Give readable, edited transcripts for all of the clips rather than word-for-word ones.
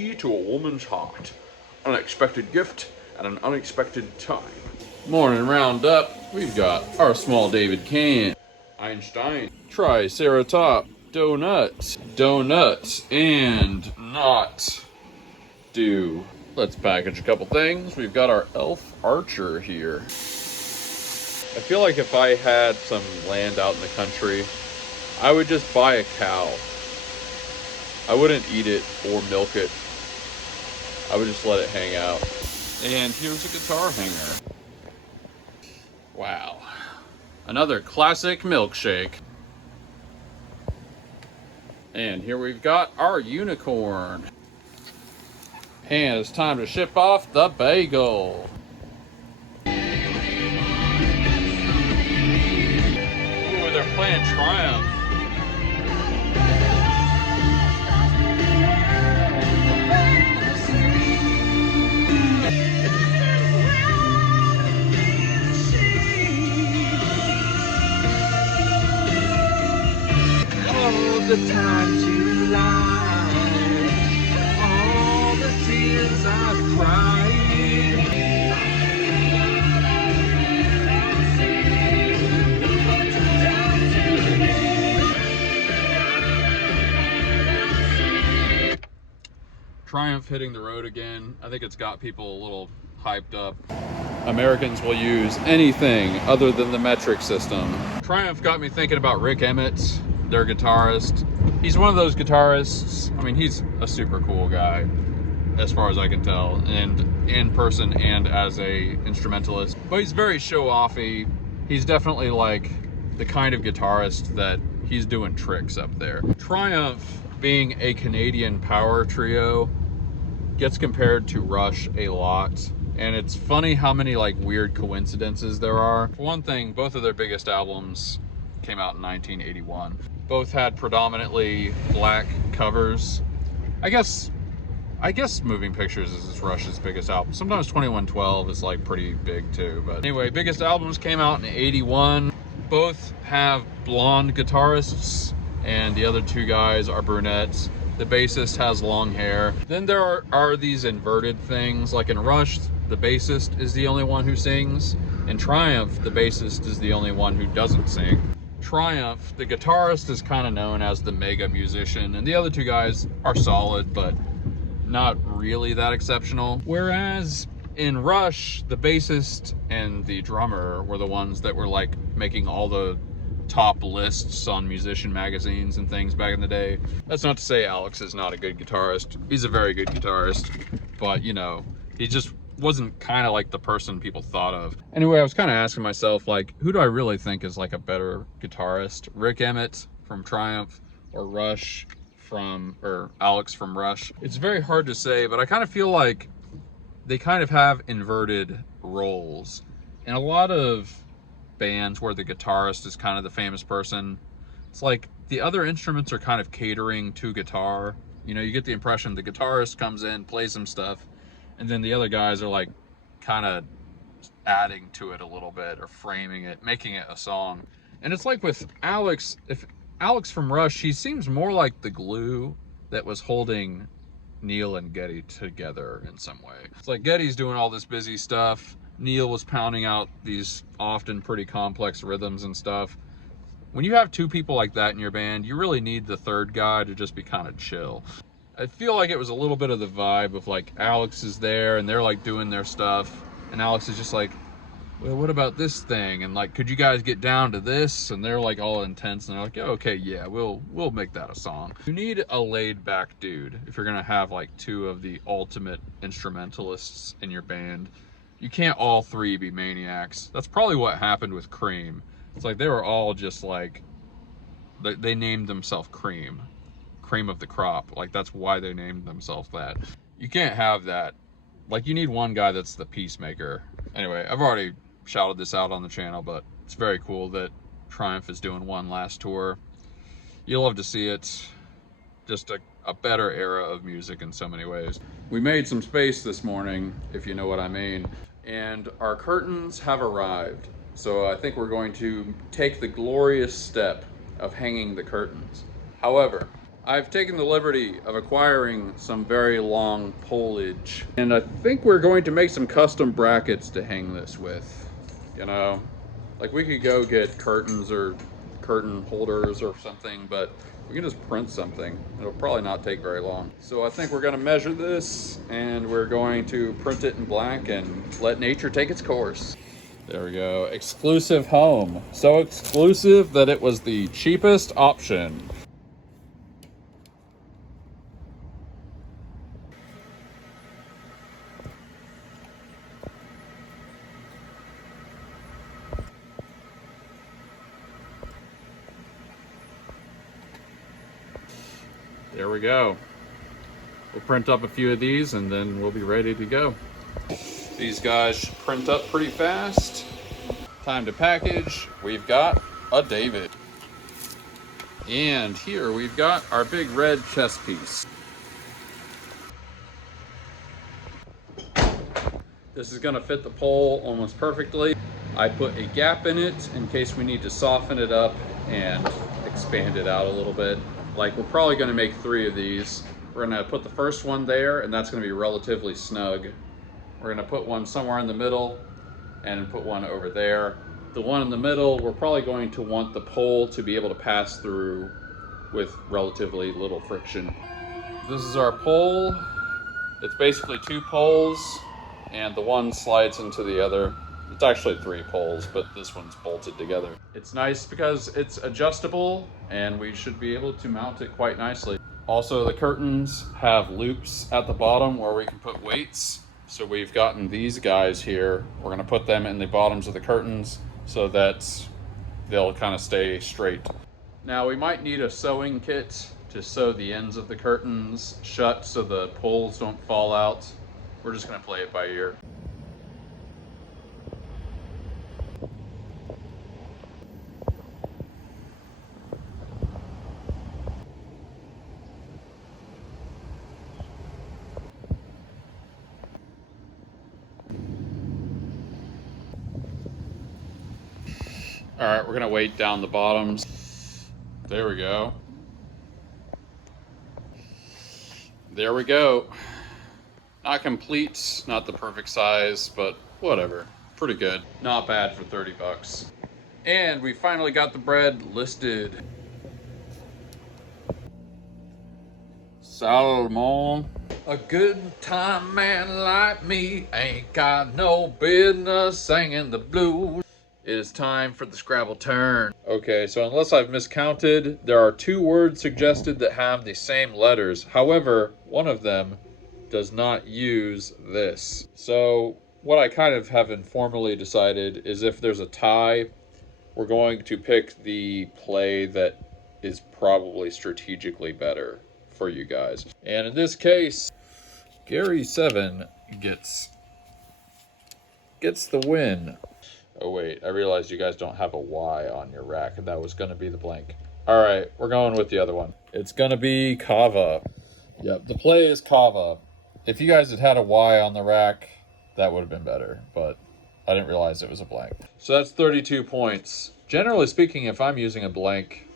key to a woman's heart. Unexpected gift at an unexpected time. Morning roundup. We've got our small David can, Einstein, Triceratop, donuts, and not do. Let's package a couple things. We've got our elf archer here. I feel like if I had some land out in the country, I would just buy a cow. I wouldn't eat it or milk it. I would just let it hang out. And here's a guitar hanger. Wow. Another classic milkshake. And here we've got our unicorn. And it's time to ship off the bagel. Ooh, they're playing Triumph. The times you lied, all the tears I've cried. Triumph hitting the road again. I think it's got people a little hyped up. Americans will use anything other than the metric system. Triumph got me thinking about Rick Emmett, their guitarist. He's one of those guitarists. I mean, he's a super cool guy, as far as I can tell, and in person and as a instrumentalist. But he's very show-offy. He's definitely like the kind of guitarist that he's doing tricks up there. Triumph, being a Canadian power trio, gets compared to Rush a lot. And it's funny how many like weird coincidences there are. For one thing, both of their biggest albums came out in 1981. Both had predominantly black covers. I guess Moving Pictures is Rush's biggest album. Sometimes 2112 is like pretty big too. But anyway, biggest albums came out in 81. Both have blonde guitarists, and the other two guys are brunettes. The bassist has long hair. Then there are these inverted things, like in Rush, the bassist is the only one who sings. In Triumph, the bassist is the only one who doesn't sing. Triumph, the guitarist is kind of known as the mega musician, and the other two guys are solid, but not really that exceptional. Whereas in Rush, the bassist and the drummer were the ones that were like making all the top lists on musician magazines and things back in the day. That's not to say Alex is not a good guitarist. He's a very good guitarist, but you know, he just wasn't kind of like the person people thought of. Anyway, I was kind of asking myself, like, who do I really think is like a better guitarist? Rick Emmett from Triumph or Alex from Rush? It's very hard to say, but I kind of feel like they kind of have inverted roles. In a lot of bands where the guitarist is kind of the famous person, it's like the other instruments are kind of catering to guitar. You know, you get the impression the guitarist comes in, plays some stuff, and then the other guys are like kind of adding to it a little bit or framing it, making it a song. And it's like with Alex, if Alex from Rush, he seems more like the glue that was holding Neil and Geddy together in some way. It's like Geddy's doing all this busy stuff. Neil was pounding out these often pretty complex rhythms and stuff. When you have two people like that in your band, you really need the third guy to just be kind of chill. I feel like it was a little bit of the vibe of like Alex is there and they're like doing their stuff, and Alex is just like, well, what about this thing? And like, could you guys get down to this? And they're like all intense and they're like, oh, okay, yeah, we'll make that a song. You need a laid back dude if you're gonna have like two of the ultimate instrumentalists in your band. You can't all three be maniacs. That's probably what happened with Cream. It's like they were all just like, they named themselves Cream of the crop. Like that's why they named themselves that. You can't have that. Like you need one guy that's the peacemaker. Anyway, I've already shouted this out on the channel, but it's very cool that Triumph is doing one last tour. You'll love to see it. Just a better era of music in so many ways. We made some space this morning, if you know what I mean, and our curtains have arrived. So I think we're going to take the glorious step of hanging the curtains. However, I've taken the liberty of acquiring some very long foliage, and I think we're going to make some custom brackets to hang this with. You know, like we could go get curtains or curtain holders or something, but we can just print something. It'll probably not take very long. So I think we're gonna measure this and we're going to print it in black and let nature take its course. There we go, exclusive home. So exclusive that it was the cheapest option. There we go. We'll print up a few of these and then we'll be ready to go. These guys should print up pretty fast. Time to package. We've got a David. And here we've got our big red chess piece. This is gonna fit the pole almost perfectly. I put a gap in it in case we need to soften it up and expand it out a little bit. Like, we're probably gonna make 3 of these. We're gonna put the first one there, and that's gonna be relatively snug. We're gonna put one somewhere in the middle and put one over there. The one in the middle, we're probably going to want the pole to be able to pass through with relatively little friction. This is our pole. It's basically 2 poles, and the one slides into the other. It's actually 3 poles, but this one's bolted together. It's nice because it's adjustable, and we should be able to mount it quite nicely. Also, the curtains have loops at the bottom where we can put weights. So we've gotten these guys here. We're gonna put them in the bottoms of the curtains so that they'll kind of stay straight. Now, we might need a sewing kit to sew the ends of the curtains shut so the poles don't fall out. We're just gonna play it by ear. All right, we're gonna weight down the bottoms. There we go. There we go. Not complete, not the perfect size, but whatever. Pretty good. Not bad for 30 bucks. And we finally got the bread listed. Salmon. A good time man like me ain't got no business singing the blues. It is time for the Scrabble turn. Okay, so unless I've miscounted, there are 2 words suggested that have the same letters. However, one of them does not use this. So what I kind of have informally decided is if there's a tie, we're going to pick the play that is probably strategically better for you guys. And in this case, Gary 7 gets the win. Oh wait, I realized you guys don't have a Y on your rack, and that was gonna be the blank. All right, we're going with the other one. It's gonna be Kava. Yep, the play is Kava. If you guys had had a Y on the rack, that would have been better, but I didn't realize it was a blank. So that's 32 points. Generally speaking, if I'm using a blank,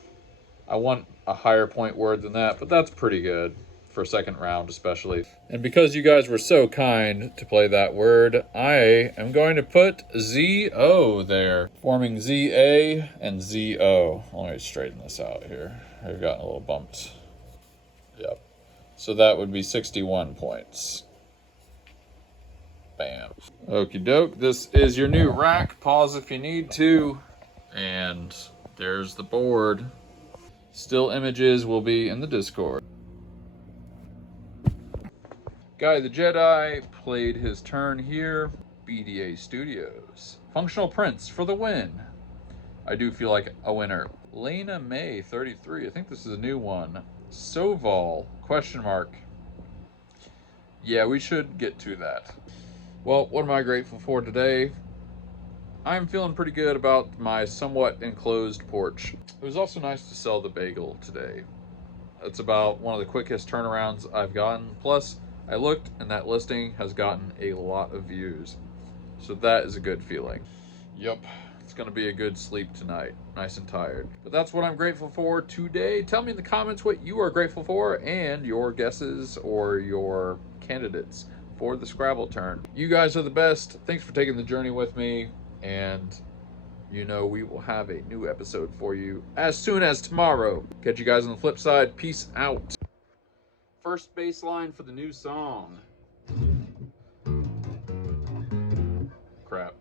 I want a higher point word than that, but that's pretty good for second round especially. And because you guys were so kind to play that word, I am going to put ZO there, forming ZA and ZO. Let me straighten this out here. I've gotten a little bumped. Yep. So that would be 61 points. Bam. Okie doke, this is your new rack. Pause if you need to. And there's the board. Still images will be in the Discord. Guy the Jedi played his turn here. BDA Studios. Functional prints for the win. I do feel like a winner. Lena May 33. I think this is a new one. Soval question mark. Yeah, we should get to that. Well, what am I grateful for today? I'm feeling pretty good about my somewhat enclosed porch. It was also nice to sell the bagel today. It's about one of the quickest turnarounds I've gotten. Plus, I looked and that listing has gotten a lot of views. So that is a good feeling. Yep, It's going to be a good sleep tonight. Nice and tired. But that's what I'm grateful for today. Tell me in the comments what you are grateful for and your guesses or your candidates for the Scrabble turn. You guys are the best. Thanks for taking the journey with me. And you know we will have a new episode for you as soon as tomorrow. Catch you guys on the flip side. Peace out. First bass line for the new song. Crap.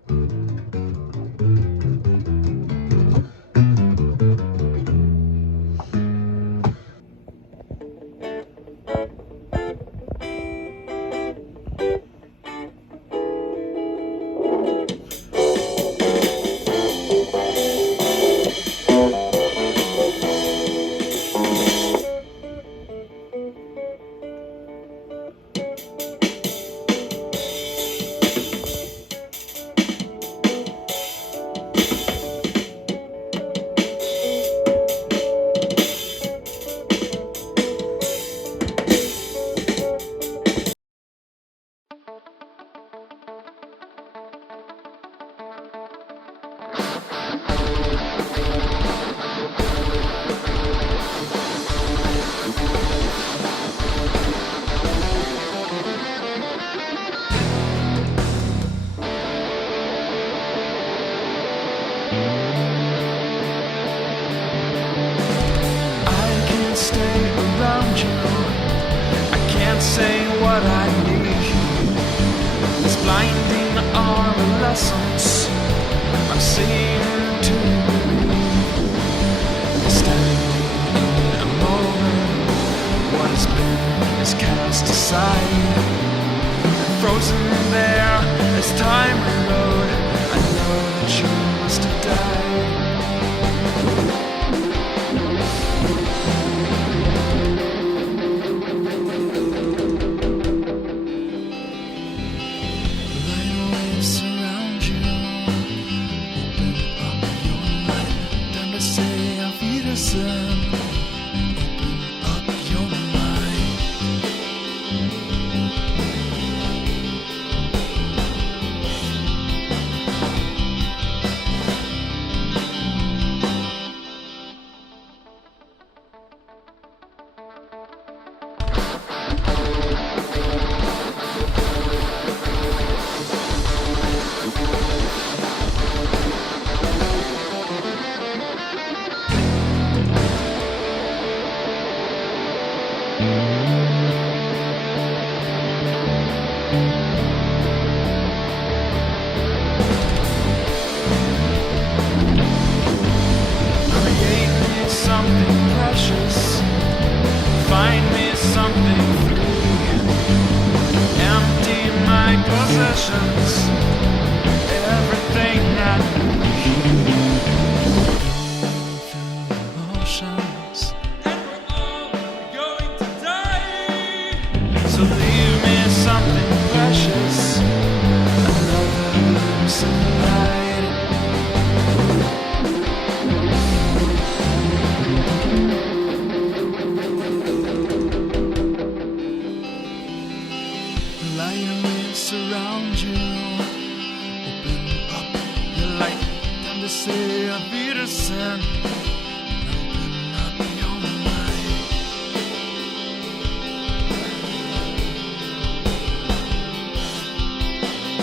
Say what I need. This blinding arm of lessons I'm seeing to standing in a moment. What has been is cast aside, frozen there as time rode. I know that you must have died. Everything I need through emotions, and we're all going to die. So leave me something precious, another sunlight. Light will surround you. Open up your light, time to say Auf Wiedersehen.